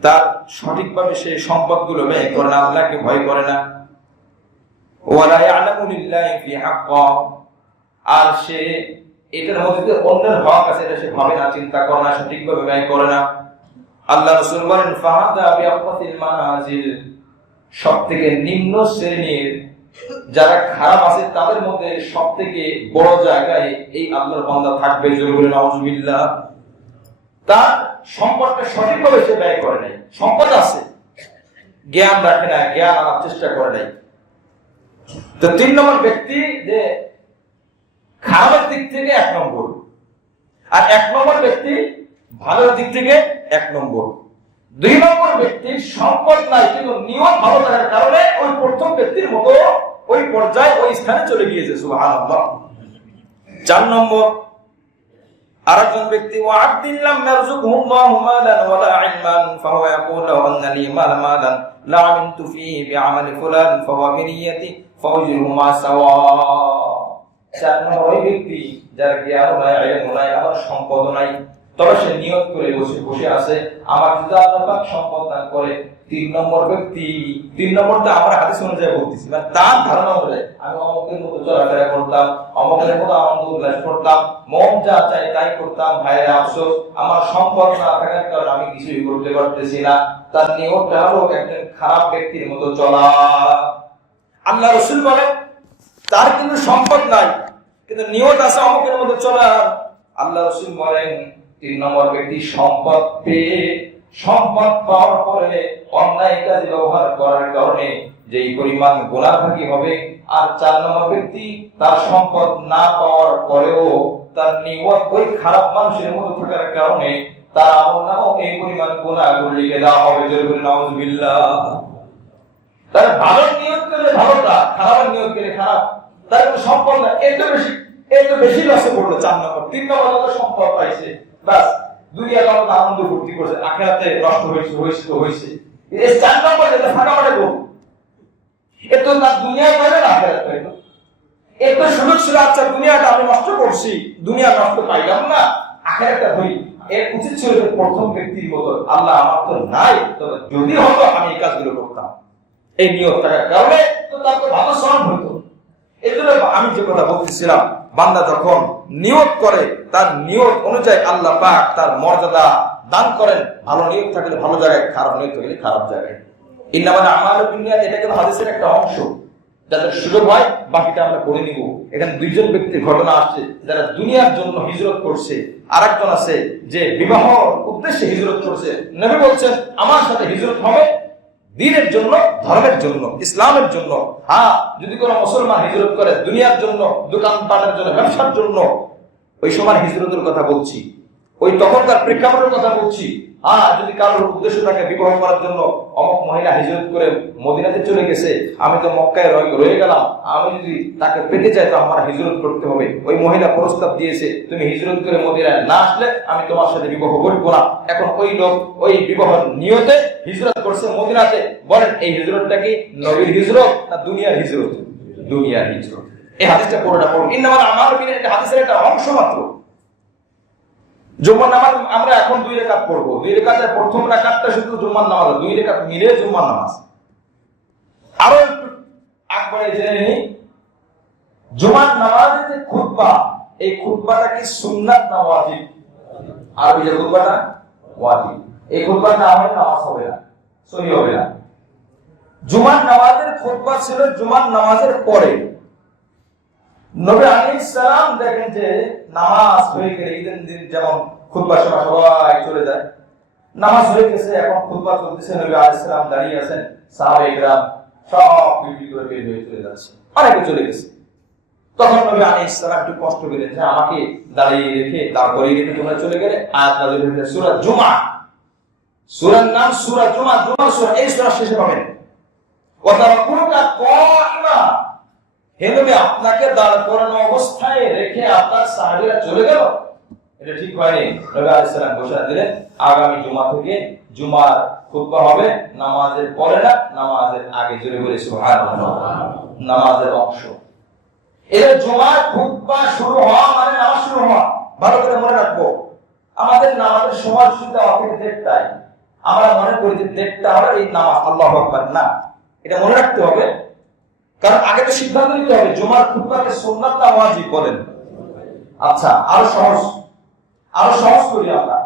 তার সঠিকভাবে সেই সম্পদগুলো ব্যয় করে না, আল্লাহকে ভয় করে না। ওয়া লা ইয়া'লামু লিল্লাহি ফি হাক্কা, আর সে এটার মধ্যে অন্যের হক আছে এটা সে ভাবে না, চিন্তা করে না, সঠিকভাবে ব্যয় করে না। আল্লাহ রাসূল বলেন ফাহাদা বিআফাতিল মানাজিল, সবথেকে নিম্ন শ্রেণীর যারা খারাপ আছে তাদের মধ্যে সবথেকে বড় জায়গায় এই আল্লাহর বান্দা থাকবে। জোরে বলে নাউজুবিল্লাহ। তার সম্পদটা সঠিকভাবে সে ব্যয় করে নাই, সম্পদ আছে, জ্ঞান রাখে না, জ্ঞান আনার চেষ্টা করে নাই। তো 3 নম্বর ব্যক্তি যে খারাপের দিক থেকে 1 নম্বর, আর 1 নম্বর ব্যক্তি ভালোর দিক থেকে 1 নম্বর। 2 নম্বর ব্যক্তির সম্পদ নাই কিন্তু নিয়ত ভালো থাকার কারণে ওই প্রথম ব্যক্তির মতো ওই পর্যায়ে ওই স্থানে চলে গিয়েছে। সুবহানাল্লাহ। 4 নম্বর আরেকজন ব্যক্তি ওয়া'আদিল্লাম ইয়ারযুকুহুল্লাহু মালান ওয়ালা ইলমান ফাহুয়া ইয়াকুলু আন্না লি মালান লা আমিনতু ফীহি বি'আমালি ফুলান ফাহুয়া বিনিয়াতি ফাওজুহুমা সাওয়া। 4 নম্বর ওই ব্যক্তি যার জ্ঞান নাই, ইলম নাই, আবার সম্পদ নাই, তবে সে নিয়ত করে বসে আছে আমার যদি আল্লাহ পাক সম্পদ দান করে। 3 নম্বর ব্যক্তি, 3 নম্বরটা আমরা হাদিস অনুযায়ী বলতেছি, মানে তার ধারণা অনুযায়ী আমি অমুকের মতো চলাফেরা করতাম, অমুকের মতো আনন্দ উল্লাস করতাম, মন যা চাই তাই করতাম, ভাইয়ের আফসোস আমার সম্পদ না থাকার কারণে আমি কিছুই করতে পারতেছি না। তার নিয়তটা হলো একজন খারাপ ব্যক্তির মতো চলা। আল্লাহ রাসূল বলেন তার কিন্তু সম্পদ নাই কিন্তু নিয়ত আছে অমুকের মতো চলার। আল্লাহ রাসূল বলেন 3 নম্বর ব্যক্তি সম্পদ পেয়ে, সম্পদ পাওয়ার পরে অন্যায় কাজে ব্যবহার করার কারণে যেই পরিমাণ গুনাহভাগী হবে। আর 4 নম্বর ব্যক্তি তার সম্পদ না পাওয়ার পরেও তার নিয়ত ওই খারাপ মানুষের মতো থাকার কারণে তার আমলনামাও এই পরিমাণ গুনাহগুলো লিখে দেওয়া হবে। জোরে বলে নাউজুবিল্লাহ। তার ভালো নিয়ত করলে ভালোটা, খারাপ নিয়ত করলে খারাপ, তার কোনো সম্পদ না, এত বেশি লসে পড়লো। 4 নম্বর। 3 নম্বর সম্পদ পাইছে, বাস দুনিয়াতে আনন্দ ফুর্তি করছে, আখিরাতে নষ্ট হয়েছে। এই 4 নম্বর যেটা ফাঁকা মাঠে গো, এত না দুনিয়ায় পাইবে না আখিরাতে পাইবে। এত সুযোগ ছিল, আচ্ছা দুনিয়াটা আমি নষ্ট করছি, দুনিয়া নষ্ট পাইলাম না, আখিরাতে হই। এর উচিত ছিল যে প্রথম ব্যক্তির মতো আল্লাহ আমার তো নাই, তবে যদি হতো আমি এই কাজগুলো করতাম। এই নিয়ত থাকার কারণে তো তার তো ভালো সওয়াব হতো। এজন্য আমি যে কথা বলতেছিলাম, বান্দা যখন নিয়ত করে তার নিয়ত অনুযায়ী আল্লাহ পাক তার মর্যাদা দান করেন। ভালো নিয়ত থাকলে ভালো জায়গায়, খারাপ নিয়ত থাকলে খারাপ জায়গায়। ইন্নামাল আমালু বিন্নিয়াত, এটা কিন্তু হাদিসের একটা অংশ। যাদের সুযোগ হয় বাকিটা আমরা পড়ে নিব। এখানে 2 জন ব্যক্তির ঘটনা আসছে যারা দুনিয়ার জন্য হিজরত করছে, আরেকজন আছে যে বিবাহর উদ্দেশ্যে হিজরত করছে। নবী বলছেন আমার সাথে হিজরত হবে দ্বীনের জন্য, ধর্মের জন্য, ইসলামের জন্য। হ্যাঁ, যদি কোনো মুসলমান হিজরত করে দুনিয়ার জন্য, দোকানপাটের জন্য, ব্যবসার জন্য, ওই সময় হিজরতের কথা বলছি, ওই তখনকার প্রেক্ষাপটের কথা বলছি। হ্যাঁ, যদি কারোর উদ্দেশ্য থাকে বিবাহ করার জন্য, অমুক মহিলা হিজরত করে মদিনাতে চলে গেছে, আমি তো মক্কায় রয়ে গেলাম, আমি যদি তাকে পেতে চাই তো আমার হিজরত করতে হবে। ওই মহিলা প্রস্তাব দিয়েছে তুমি হিজরত করে মদিনায় না আসলে আমি তোমার সাথে বিবাহ করবো না। এখন ওই লোক ওই বিবাহের নিয়তে হিজরত করছে মদিনাতে। বলেন এই হিজরতটা কি নবীর হিজরত না দুনিয়ার হিজরত? দুনিয়ার হিজরত। এই হাদিসটা পুরোটা পড়ুন। ইন্নামাল আমালু বিন্নিয়াত, এটা হাদিসের একটা অংশ মাত্র। জুমার নামাজ আমরা এখন 2 রাকাত পড়বো। 2 রাকাতের প্রথম রাকাতটা শুধু জুমার নামাজ, 2 রাকাত মিলে জুমার নামাজ। আরো একটু আকবারে জেনে নিই, জুমার নামাজের যে খুতবা, এই খুতবাটা কি সুন্নাত না ওয়াজিব? আরবি যে খুতবাটা ওয়াজিব। এই খুতবা না হলে নামাজ হবে না, সহি হবে না। জুমার নামাজের খুতবা ছিল জুমার নামাজের পরে। নবী আলাইহিস সালাম দেখেন যে নামাজ হয়ে গেলে, ঈদের দিন যেমন খুতবার সময় সবাই চলে যায়, নামাজ হয়ে গেছে, এখন খুতবা চলতেছে, নবী আলাইহিস সালাম দাঁড়িয়ে আছেন, সাহাবায়ে কিরাম সব বিড়ি করে বের হয়ে চলে যাচ্ছে, অনেকে চলে গেছে। তখন নবী আলাইহিস সালাম একটু কষ্ট পেলেন যে আমাকে দাঁড়িয়ে রেখে তারপরে তোমরা চলে গেলে। আয়াত নাযিল হয়েছে সূরা জুমা, সূরার নাম সূরা জুমা, জুমার সূরা। এই সূরা শেষে পাবেন ওয়া তারাকুকা কাইমা, হে নবী আপনাকে দাঁড় করানো অবস্থায় রেখে আপনার সাহাবীরা চলে গেল, এটা ঠিক হয়নি। নবী আলাইহিস সালাম ঘোষণা দিলেন আগামী জুমা থেকে জুমার খুতবা হবে নামাজের পরে না, নামাজের আগে। জোরে বলে সুবহানাল্লাহ। নামাজের অংশ। এর জুমার খুতবা শুরু হওয়া মানে নামাজ শুরু হওয়া। ভালো করে মনে রাখবো, আমাদের নামাজের সময় শুরু হবে 1:30টায়। আমরা মনে করি যে 1:30টা হলো এই নামাজ, আল্লাহু আকবার। না, এটা মনে রাখতে হবে, কারণ আগে তো সিদ্ধান্ত নিতে হবে জুমার খুতবাকে সুন্নাত না ওয়াজিব বলেন। আচ্ছা, আরো সহজ করি আমরা।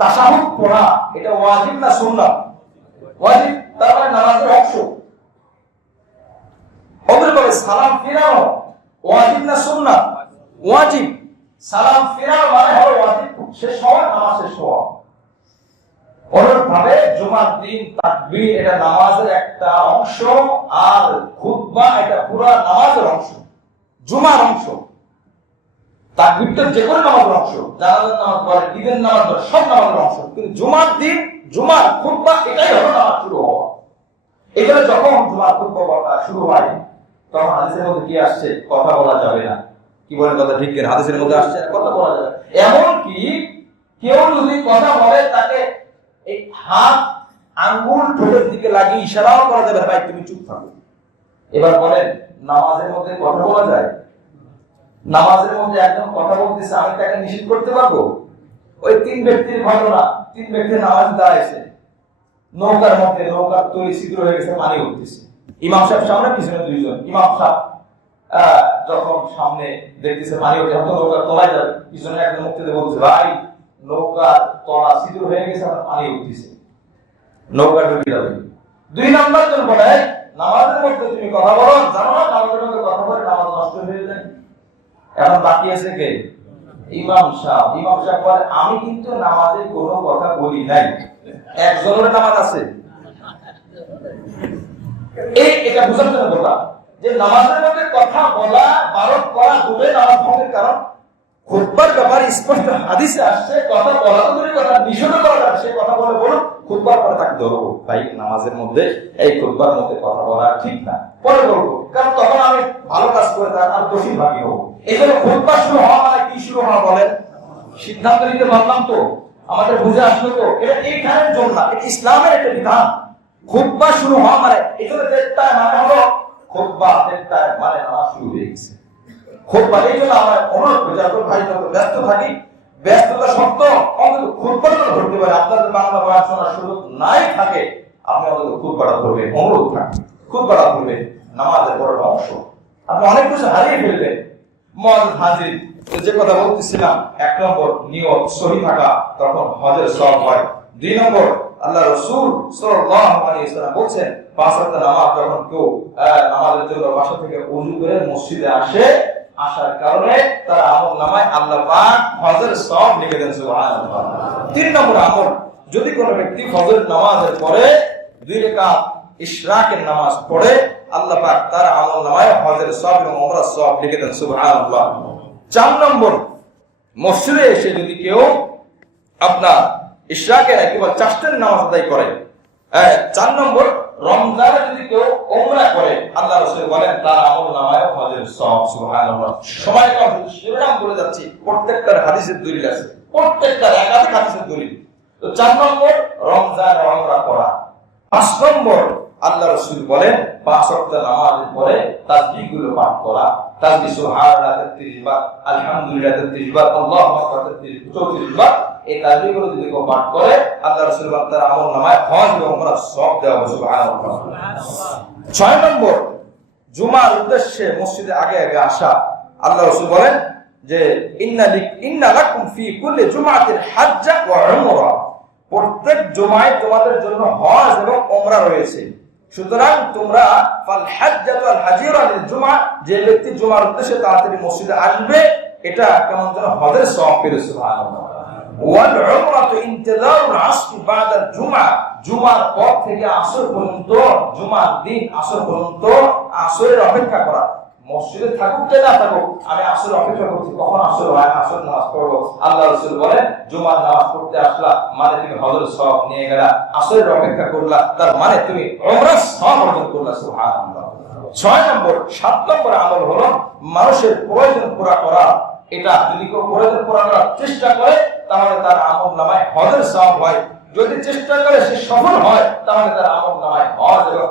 তাশাহুদ পড়া এটা ওয়াজিব না সুন্নাত? ওয়াজিব, তার মানে নামাজের অংশ। অপরভাবে সালাম ফেরানো ওয়াজিব না সুন্নাত? ওয়াজিব। সালাম ফেরানো মানে হলো ওয়াজিব, শেষ হওয়া, নামাজ শেষ হওয়া। অনুরূপভাবে জুমার দিন তাকবীর এটা নামাজের একটা অংশ, আর খুতবা এটা পুরো নামাজের অংশ, জুমার অংশ। তাকবীরটা যে কোনো নামাজের অংশ, জানাজার নামাজ বলে, ঈদের নামাজ বলে, সব নামাজের অংশ। কিন্তু জুমার দিন জুমার খুতবা এটাই হলো নামাজ শুরু হওয়া। এগুলো যখন জুমার খুতবা শুরু হয় তখন হাদিসের মধ্যে কি আসছে? কথা বলা যাবে না। কি বলেন, কথা ঠিক কিনা? হাদিসের মধ্যে আসছে কথা বলা যাবে। এমন কি কেউ যদি কথা বলে তাকে এই হাত আঙ্গুল ঠোঁটের দিকে লাগিয়ে ইশারাও করা যাবে, ভাই তুমি চুপ থাকো। এবার বলেন, নামাজের মধ্যে কথা বলা যায়? নামাজের মধ্যে একদম কথা বলতেছে, আমি তাকে নিষেধ করতে পারবো? ওই তিন ব্যক্তির ঘটনা, তিন ব্যক্তি নামাজ দাঁড়াইছে, নৌকার মধ্যে নৌকার তলি ছিদ্র হয়ে গেছে, পানি উঠতেছে। ইমাম সাহেব সামনে, পিছনে দুইজন। ইমাম সাহেব যখন সামনে দেখতেছে পানি উঠে, হয়তো নৌকার তলায় যাবে, পিছনে একজন মুক্তিতে বলছে, ভাই নৌকার তলা ছিদ্র হয়ে গেছে, পানি উঠতেছে, নৌকা ডুবে যাবে। দুই নাম্বার জন বলে, নামাজের মধ্যে তুমি কথা বলো, জানো না নামাজের মধ্যে কথা বলে নামাজ নষ্ট হয়ে যায়। এখন বাকি আছে কে? ইমাম সাহেব। ইমাম সাহেব বলে, আমি কিন্তু নামাজে কোনো কথা বলি নাই। একজনের নামাজ আছে। এটা বুঝার জন্য কথা যে নামাজের মধ্যে কথা বলা, বারণ করা দূরে নামাজ ভঙ্গের কারণ। খুতবার ব্যাপারে স্পষ্ট হাদিসে আসছে, কথা বলা তো দূরে কথা, নিষেধ করা যাবে, সে কথা বলে বলুন, খুতবার পরে তাকে ধরবো, ভাই নামাজের মধ্যে এই খুতবার মধ্যে কথা বলা ঠিক না, পরে বলবো, কারণ তখন আমি ভালো কাজ করে থাকি আর দোষী ভাগী হবো। এই জন্য খুতবার শুরু হওয়া মানে কি শুরু হওয়া বলেন? সিদ্ধান্ত নিতে পারলাম তো, আমাদের বুঝে আসলো তো, এটা এইখানের জন্য না, এটা ইসলামের একটা বিধান। খুতবা শুরু হওয়া মানে, এই জন্য দেড়টায় মানে হলো খুতবা, দেড়টায় মানে নামাজ শুরু হয়ে গেছে। খুতবা, এই জন্য আমার অনুরোধ করি, যত ভাই যত ব্যস্ত থাকি, ব্যস্ততা সত্ত্বেও অন্তত খুতবাটা ধরতে পারে। আপনাদের বাংলা বয়ান শোনার সুযোগ নাই থাকে, আপনি অন্তত খুতবাটা ধরবেন, অনুরোধ থাকে খুতবাটা ধরবেন, নামাজের বড় অংশ। আপনি অনেক কিছু হারিয়ে ফেলবেন। মুআজ্জিন হাজির, যে কথা বলতেছিলাম, এক নম্বর নিয়ত সহি থাকা, তখন হজের সওয়াব হয়। দুই নম্বর, আল্লাহ রাসূল সাল্লাল্লাহু আলাইহি ওয়াসাল্লাম বলেন, পাঁচ ওয়াক্ত নামাজ যখন কেউ নামাজের জন্য বাসা থেকে ওযু করে মসজিদে আসে, আসার কারণে তার আমলনামায় আল্লাহ পাক হজের সওয়াব লিখে দেন, সুবহানাল্লাহ। তিন নম্বর আমল, যদি কোনো ব্যক্তি ফজর নামাজের পরে 2 রাকাত ইশরাকের নামাজ পড়ে, আল্লাহ পাক তার আমলনামায় হজের সওয়াব এবং উমরার সওয়াব লিখে দেন, সুবহানাল্লাহ। 4 নম্বর, মসজিদে এসে যদি কেউ আপনার ইশরাকের কিংবা চাষতের নামাজ আদায় করে। 4 নম্বর, রমজানে যদি কেউ উমরা করে, আল্লাহ রাসূল বলেন তার আমলনামায় হজের সওয়াব, সুবহানাল্লাহ। সময় কম, শিরোনাম বলে যাচ্ছি, প্রত্যেকটার হাদিসের দলিল আছে, প্রত্যেকটার একাধিক হাদিসের দলিল। তো 4 নম্বর, রমজান উমরা করা। 5 নম্বর, আল্লাহ রাসূল বলেন 5 ওয়াক্ত নামাজের পরে তাসবিহগুলো পাঠ করা। তাসবিহ সুবহানাল্লাহ 33 বার, আলহামদুলিল্লাহ 33 বার, আল্লাহু আকবার 34 বার। এই তাসবিহগুলো যদি কেউ পাঠ করে, আল্লাহ রাসূল বলেন তার আমলনামায় হজ এবং উমরার সওয়াব দেওয়া হবে, সুবহানাল্লাহ। 6 নম্বর, জুমার উদ্দেশ্যে মসজিদে আগে আগে আসা। আল্লাহ রাসূল বলেন যে ইন্না লাকুম ফি কুল্লি জুমাতিন হাজ্জা ওয়া উমরা, প্রত্যেক জুমায় তোমাদের জন্য হজ এবং উমরা রয়েছে। সুতরাং তোমরা ফাল হাজ্জাতু আল হাজিরা লিল জুমা, যে ব্যক্তি জুমার উদ্দেশ্যে তাড়াতাড়ি মসজিদে আসবে, এটা কেমন যেন হজের সওয়াব পেল, সুবহানাল্লাহ। ওয়াল উমরাতু ইন্তিজারুল আসর বাদা জুমা, জুমার পর থেকে আসর পর্যন্ত, জুমার দিন আসর পর্যন্ত আসরের অপেক্ষা করা। মসজিদে থাকুক কে না থাকুক, আমি আসর অপেক্ষা করছি, কখন আসর হয়, আসর নামাজ পড়বো। আল্লাহ রাসূল বলেন জুমার নামাজ পড়তে আসলা মানে তুমি হজের সওয়াব নিয়ে গেলা, আসরের অপেক্ষা করলা তার মানে তুমি উমরার সওয়াব অর্জন করলা, সুবহানাল্লাহ। 6 নম্বর, 7 নম্বর আমল হলো মানুষের প্রয়োজন পুরা করা। এটা যদি কেউ প্রয়োজন পুরা করার চেষ্টা করে, তাহলে তার আমলনামায় হজের সওয়াব হয়। যদি চেষ্টা করে সে সফল হয়, তাহলে তার আমলনামায় হজ এবং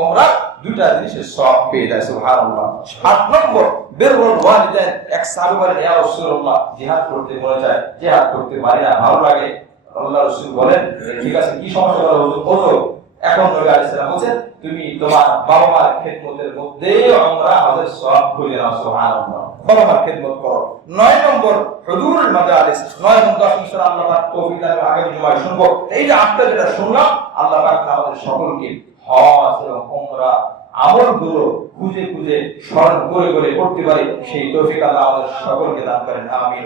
উমরা দুইটা জিনিসের সওয়াব পেয়ে যায়, সুবহানাল্লাহ। 8 নম্বর, বিররুল ওয়ালিদাইন। এক সাহাবী বলেন, ইয়া রাসূলুল্লাহ, জিহাদ করতে মনে চায়, জিহাদ করতে পারি না, ভালো লাগে। আল্লাহ রাসূল বলেন, ঠিক আছে, কি সমস্যা হলো হুজুর? এখন নবী আলাইহিস সালাম বলেন, তুমি তোমার বাবা মার খেদমতের মধ্যে উমরা হজের সওয়াব খুঁজে নাও, সুবহানাল্লাহ। বাবা মার খেদমত করো। 9 নম্বর হুজুরুল মাজালিস, 9 এবং 10 ইনশাআল্লাহ আল্লাহ পাক তৌফিক দান করে আগামী জুমায় শুনবো। এই যে 8টা যেটা শুনলাম, আল্লাহ পাক আমাদের সকলকে হজ এবং উমরা আমলগুলো খুঁজে খুঁজে স্মরণ করে করে করতে পারে সেই তৌফিক আল্লাহ আমাদের সকলকে দান করেন। আমিন।